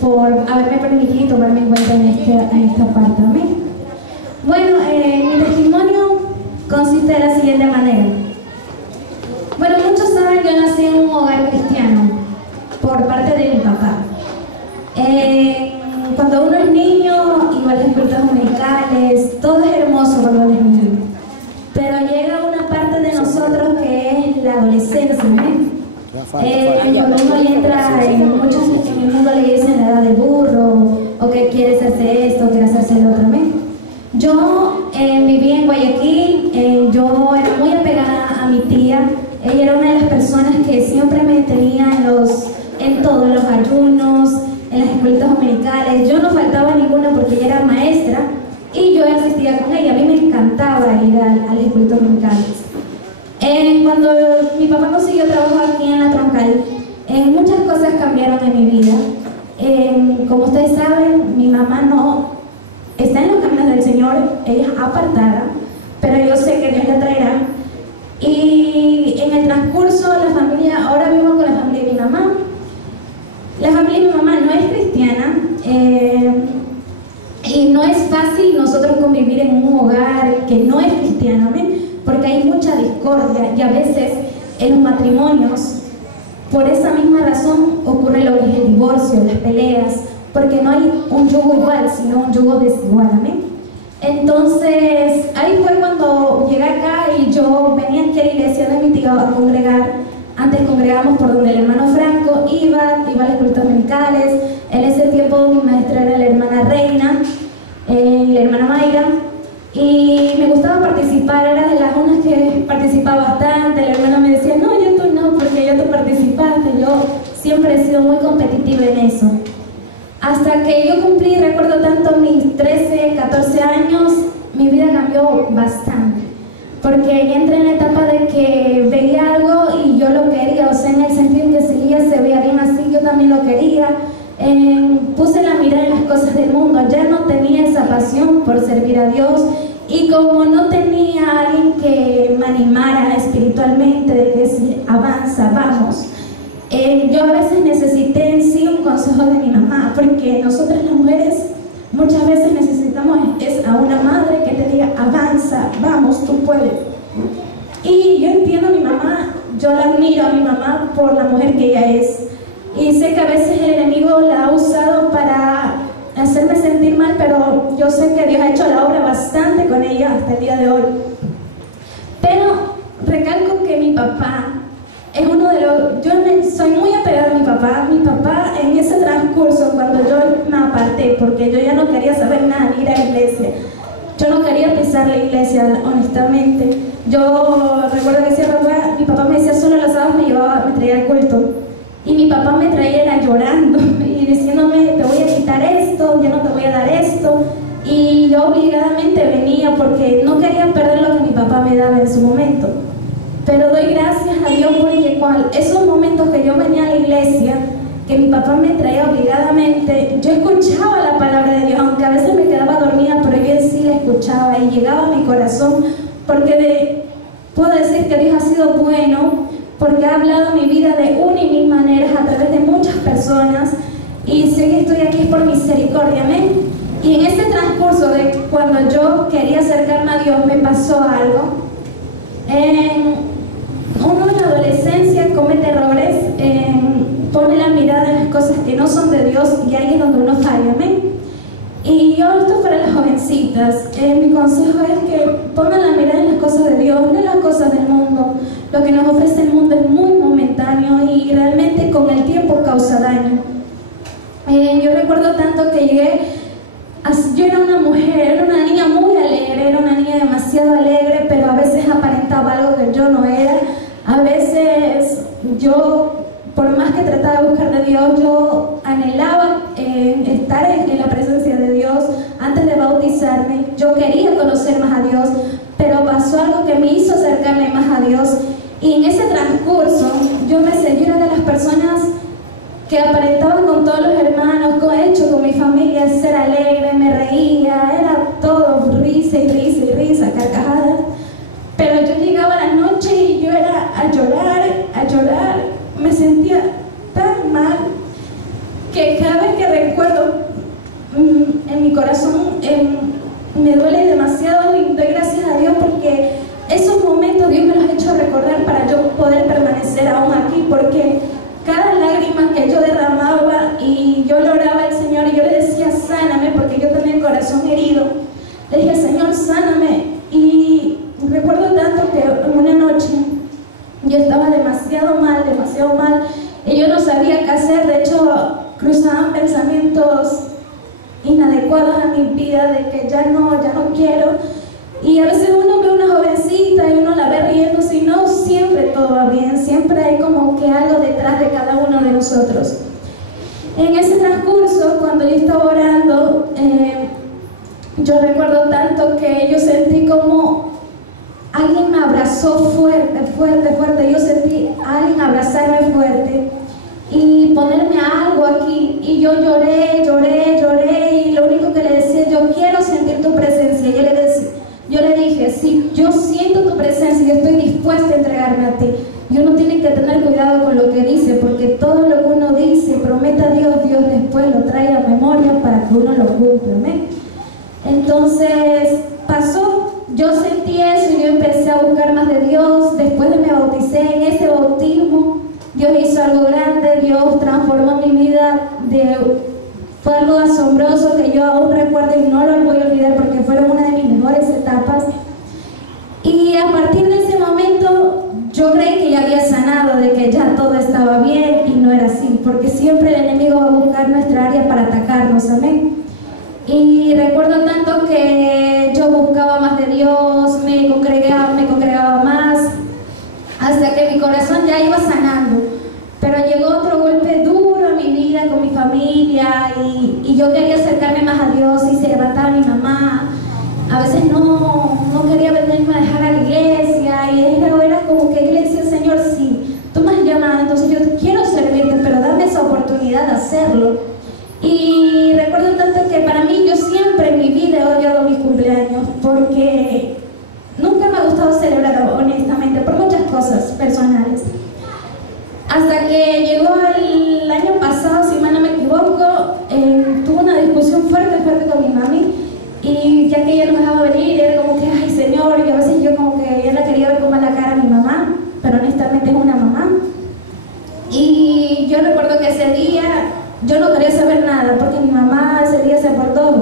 por haberme permitido tomarme en cuenta en esta parte. Amén. Bueno, mi testimonio consiste de la siguiente manera. Bueno, muchos saben que yo nací en un hogar cristiano por parte de mi papá. Cuando uno es niño, igual las escuelas dominicales, todo es hermoso cuando uno es niño. Pero llega una parte de nosotros que es la adolescencia, ¿eh? Cuando uno entra en el mundo le dicen la edad del burro, o que quieres hacer esto, o quieres hacer lo otro, ¿eh? Yo viví en Guayaquil, yo era muy apegada a mi tía. Ella era una de las personas que siempre me tenía en todo, en los ayunos, en las escuelitas dominicales. Yo no faltaba ninguna porque ella era maestra y yo asistía con ella. A mí me encantaba ir a las escuelitas dominicales. Cuando mi papá consiguió trabajo aquí en la Troncal, muchas cosas cambiaron en mi vida. Como ustedes saben, mi mamá no está en los caminos del Señor, ella es apartada, pero yo sé que Dios la traerá. Y en el transcurso, la familia, ahora vivo con la familia de mi mamá. La familia de mi mamá no es cristiana, y no es fácil nosotros convivir en un hogar que no es cristiano, ¿ven? Porque hay mucha discordia y a veces en los matrimonios, por esa misma razón, ocurre lo que es el divorcio, las peleas, porque no hay un yugo igual, sino un yugo desigual, ¿amén? Entonces, ahí fue cuando llegué acá y yo venía aquí a la iglesia de mi tío a congregar. Antes congregamos por donde el hermano Franco iba a las escuelas dominicales. En ese tiempo mi maestra era la hermana Reina y la hermana Mayra. Y me gustaba participar, era de las unas que participaba bastante. La hermana me decía, no, yo tú no, porque yo tú participaste. Yo siempre he sido muy competitiva en eso. Hasta que yo cumplí, recuerdo tanto, mis 13, 14 años, mi vida cambió bastante. Porque ya entré en la etapa de que veía algo y yo lo quería, o sea, en el sentido en que si ella se veía bien así, yo también lo quería. Puse la mirada en las cosas del mundo, ya no tenía esa pasión por servir a Dios. Y como no tenía a alguien que me animara espiritualmente, de decir, avanza, vamos. Yo a veces necesité en sí un consejo de mi mamá, porque nosotras las mujeres muchas veces necesitamos a una madre que te diga, avanza, vamos, tú puedes. Y yo entiendo a mi mamá, yo la admiro a mi mamá por la mujer que ella es. Y sé que a veces el enemigo la ha usado para hacerme sentir mal, pero yo sé que Dios ha hecho la obra bastante con ella hasta el día de hoy. Pero recalco que mi papá es uno de los... Yo soy muy apegada a mi papá. Mi papá, en ese transcurso, cuando yo me aparté, porque yo ya no quería saber nada de ir a la iglesia, yo no quería pisar la iglesia, honestamente. Yo recuerdo que mi papá me decía, solo los sábados me traía al culto. Y mi papá me traía era llorando y diciéndome, te voy a quitar esto, ya no te voy a dar esto. Y yo obligadamente venía porque no quería perder lo que mi papá me daba en su momento. Pero doy gracias a Dios porque esos momentos que yo venía a la iglesia, que mi papá me traía obligadamente, yo escuchaba la palabra de Dios, aunque a veces me quedaba dormida, pero yo en sí la escuchaba y llegaba a mi corazón, porque puedo decir que Dios ha sido bueno, porque ha hablado mi vida de una y mil maneras a través de muchas personas, y sé que estoy aquí por misericordia, amén. Y en ese transcurso de cuando yo quería acercarme a Dios, me pasó algo. Uno en la adolescencia comete errores, pone la mirada en las cosas que no son de Dios y ahí es donde uno falla, amén. Y yo, esto para las jovencitas, mi consejo es que pongan la mirada en las cosas de Dios, no en las cosas del mundo. Lo que nos ofrece el mundo es muy momentáneo y realmente con el tiempo causa daño. Yo recuerdo tanto que yo era una mujer, era una niña muy alegre, era una niña demasiado alegre, pero a veces aparentaba algo que yo no era. A veces yo, por más que trataba de buscar de Dios, yo anhelaba estar en la presencia de Dios antes de bautizarme. Yo quería conocer más a Dios, pero pasó algo que me hizo acercarme más a Dios. Y en ese transcurso, yo era de las personas que aparentaba con todos los hermanos, con mi familia, ser alegre, me reía, era todo risa y risa y risa, carcajadas. Pero yo llegaba a la noche y yo era a llorar, me sentía tan mal que cada vez que recuerdo en mi corazón me duele demasiado y doy gracias a Dios porque esos momentos Dios me los ha hecho recordar para yo poder permanecer aún aquí, porque cada lágrima que yo derramaba y yo le oraba al Señor y yo le decía sáname, porque yo tenía el corazón herido, le dije Señor sáname, y recuerdo tanto que en una noche yo estaba demasiado mal y yo no sabía qué hacer. De hecho cruzaban pensamientos inadecuados a mi vida de que ya no quiero, y a veces uno ve a una jovencita y uno la ve riéndose y no siempre todo va bien, siempre hay como que algo detrás de cada uno de nosotros. En ese transcurso, cuando yo estaba orando, yo recuerdo tanto que yo sentí como alguien me abrazó fuerte, yo sentí a alguien abrazarme fuerte y ponerme algo aquí, y yo lloré, y lo único que le decía, yo quiero sentir tu presencia. Yo le dije, si yo siento tu presencia, yo estoy dispuesta a entregarme a ti. Y uno tiene que tener cuidado con lo que dice, porque todo lo que uno dice, promete a Dios, Dios después lo trae a memoria para que uno lo cumpla. ¿Amén? Entonces pasó, yo sentí eso y yo empecé a buscar más de Dios. Después de me bauticé, en ese bautismo Dios hizo algo grande, Dios transformó mi vida, fue algo asombroso que yo aún recuerdo y no lo voy a olvidar porque fueron una de mis mejores etapas. Y a partir de ese momento yo creí que ya había sanado, de que ya todo estaba bien, y no era así, porque siempre el enemigo va a buscar nuestra área para atacarnos. Amén. Y recuerdo tanto que yo buscaba más de Dios, me congregaba más, hasta que mi corazón ya iba sanando. Pero llegó otro golpe duro a mi vida con mi familia, y yo quería acercarme más a Dios, y se levantaba mi mamá. A veces no quería venirme a dejar a la iglesia, y era como que yo le decía, Señor, sí, tú me has llamado, entonces yo quiero servirte, pero dame esa oportunidad de hacerlo. Y recuerdo tanto que para mí, yo siempre en mi vida he odiado mis cumpleaños, porque nunca me ha gustado celebrar, honestamente, por muchas cosas personales. Hasta que llegó el año pasado, si mal no me equivoco, tuve una discusión fuerte con mi mami, y ya que ella no me dejaba venir, era como que, ay Señor, y a veces yo como que ya la quería ver con mala cara a mi mamá, pero honestamente es una mamá. Y yo recuerdo que ese día yo no quería saber nada, porque mi mamá ese día se portó,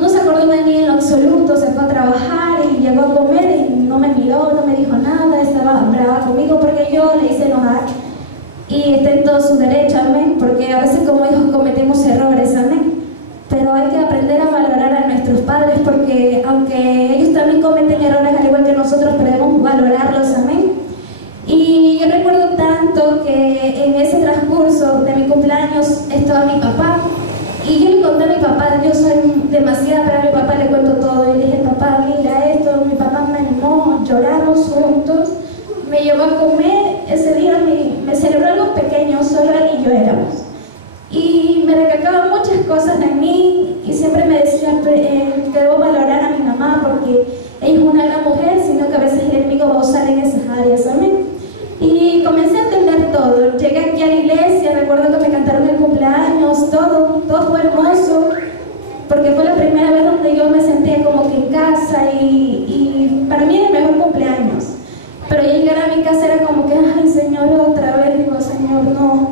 no se acordó de mí en lo absoluto, se fue a trabajar y llegó a comer y no me miró, no me dijo nada, estaba brava conmigo porque yo le hice enojar, y está en todo su derecho, amén, porque a veces como hijos cometemos errores, amén, pero hay que aprender a valorar a nuestros padres, porque aunque ellos también cometen errores al igual que nosotros, pero debemos valorarlos, amén. Y yo recuerdo tanto que en ese transcurso de mi cumpleaños estaba mi papá, y yo le conté a mi papá, yo soy demasiada, pero a mi papá le cuento todo, y le dije, papá, mira esto, mi papá me animó, lloramos juntos, me llevó a comer, ese día me celebró algo pequeño, solo él y yo éramos, y me recalcaba muchas cosas de mí, y siempre me decía que debo valorar a mi mamá, porque ella es una gran mujer, sino que a veces el enemigo va a usar en esas áreas, amén. Y comencé a entender todo. Llegué aquí a la iglesia, recuerdo que me cantaron el cumpleaños, todo fue hermoso, porque fue la primera vez donde yo me sentía como que en casa, y para mí era el mejor cumpleaños. Pero llegar a mi casa era como que, ay Señor, otra vez, digo, Señor, no.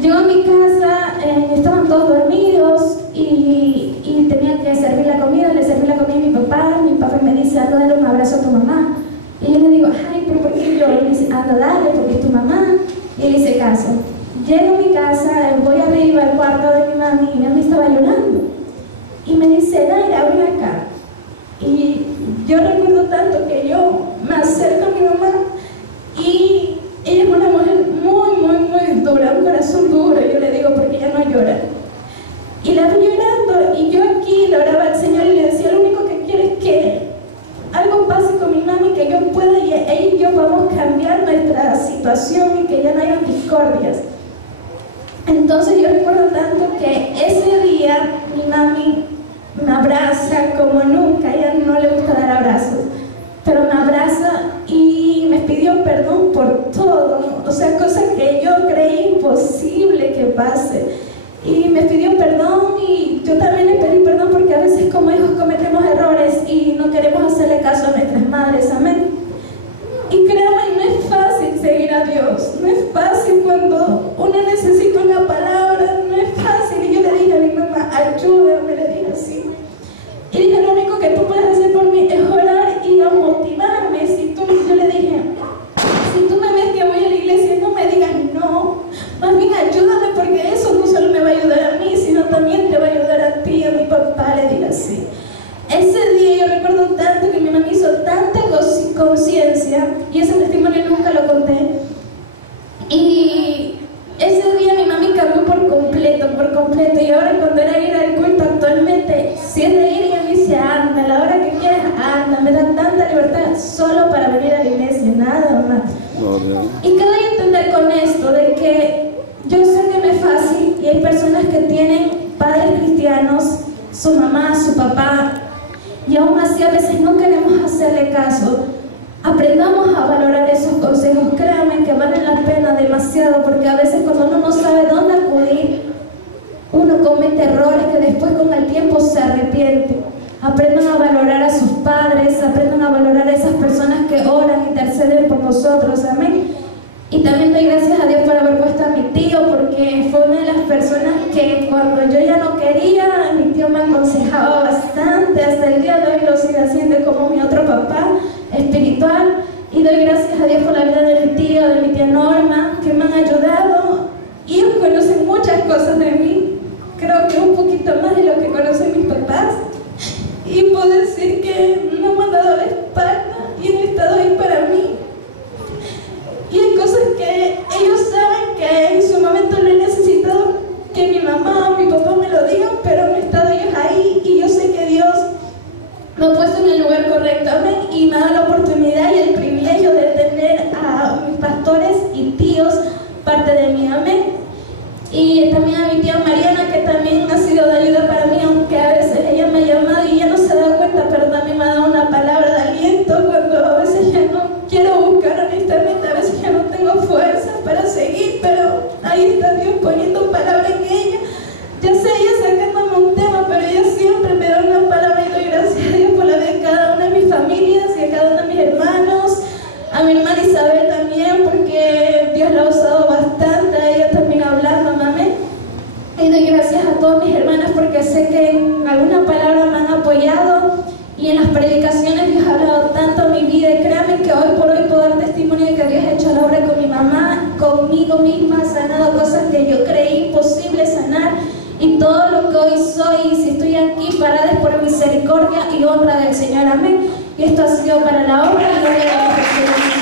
Llego a mi casa, estaban todos dormidos, y tenía que servir la comida, le serví la comida a mi papá me dice, anda, dale un abrazo a tu mamá. Y yo le digo, ay, pero ¿por qué yo? Me dice, anda, dale, porque es tu mamá. Y él hice caso. Llego a mi casa, voy arriba al cuarto de mi mami, y mi mami estaba llorando. Y me dice, Daira, ven acá. Y yo recuerdo tanto que yo me acerco a mi mamá, y ella es una mujer muy dura, un corazón duro. Yo le digo, porque ella no llora. Y la vi llorando, y yo aquí le oraba al Señor y le decía, lo único que quiero es que algo pase con mi mami, que yo pueda, y ella y yo podamos cambiar nuestra situación, y que ya no haya discordias. Entonces yo y me pidió perdón y yo también le pedí perdón porque a veces como hijos cometemos errores y no queremos hacerle caso a nuestras madres, amén. Y créanme, no es fácil seguir a Dios, no es fácil cuando uno necesita una palabra, no es fácil. Y yo le dije a mi mamá, ayúdame, le dije así. Y dije, lo único que tú puedes hacer por mí es orar y a motivarme. Yo le dije, si tú me ves que voy a la iglesia, no me digas no, más bien ayúdame porque eso no solo me va a ayudar a mí, sino también te va a ayudar a ti, a mi papá, le dije así. Ese día yo recuerdo tanto que mi mamá hizo tanta conciencia, y ese testimonio nunca lo conté, y ese día mi mami cambió por completo, y ahora cuando era ir al culto actualmente, si es de ir, ella me dice, anda, a la hora que quieras, anda, me da tanta libertad solo para venir a la iglesia, nada más. ¿Y qué doy a entender con esto? De que yo sé que no es fácil, y hay personas que tienen padres cristianos, su mamá, su papá, y aún así a veces no queremos hacerle caso. Aprendamos a valorar esos consejos, créanme que valen la pena demasiado, porque a veces cuando uno no sabe dónde acudir, uno comete errores que después con el tiempo se arrepiente. Aprendan a valorar a sus padres, aprendan a valorar a esas personas que oran y interceden por nosotros, amén. Y también doy gracias a Dios por haber puesto a mi tío, porque fue una de las personas que cuando yo ya no quería, mi tío me aconsejaba bastante, hasta el día de hoy lo sigue haciendo como mi otro papá espiritual. Y doy gracias a Dios por la vida de mi tío, de mi tía Norma, que me han ayudado. Y ellos conocen muchas cosas de mí, creo que un poquito más de lo que conocen mis papás. Y puedo decir que no me han dado la espalda y han estado ahí para mí. Y hay cosas que ellos saben que en su momento lo he necesitado, que mi mamá o mi papá me lo digan, pero han estado ellos ahí y yo sé que Dios me ha puesto en el lugar correcto, amén, y me ha dado la oportunidad y el privilegio de tener a mis pastores y tíos parte de mí, amén. Y también a mi tía Mariana, que también ha sido de ayuda para mí, aunque a veces ella me ha llamado y ya no se da cuenta, pero también me ha dado una palabra de aliento cuando a veces ya no quiero buscar, honestamente, a veces ya no tengo fuerza para seguir, pero ahí está Dios poniendo palabra en ella. Ya sé, ella sacándome un tema, pero ella siempre me da una palabra y doy gracias a Dios por la vida de cada una de mis familias y a cada uno de mis hermanos, a mi hermana Isabel también, porque Dios la ha usado bastante, a ella también hablando, amén. Y doy gracias a todas mis hermanas porque sé que en alguna palabra me han apoyado y en las predicaciones Dios ha hablado tanto a mi vida. Y créanme que hoy por hoy puedo dar testimonio de que Dios ha hecho la obra con mi mamá, conmigo misma, ha sanado cosas que yo creí imposible sanar. Y todo lo que hoy soy, y si estoy aquí parada es por misericordia y honra del Señor, amén. Y esto ha sido para la obra y gloria a Dios.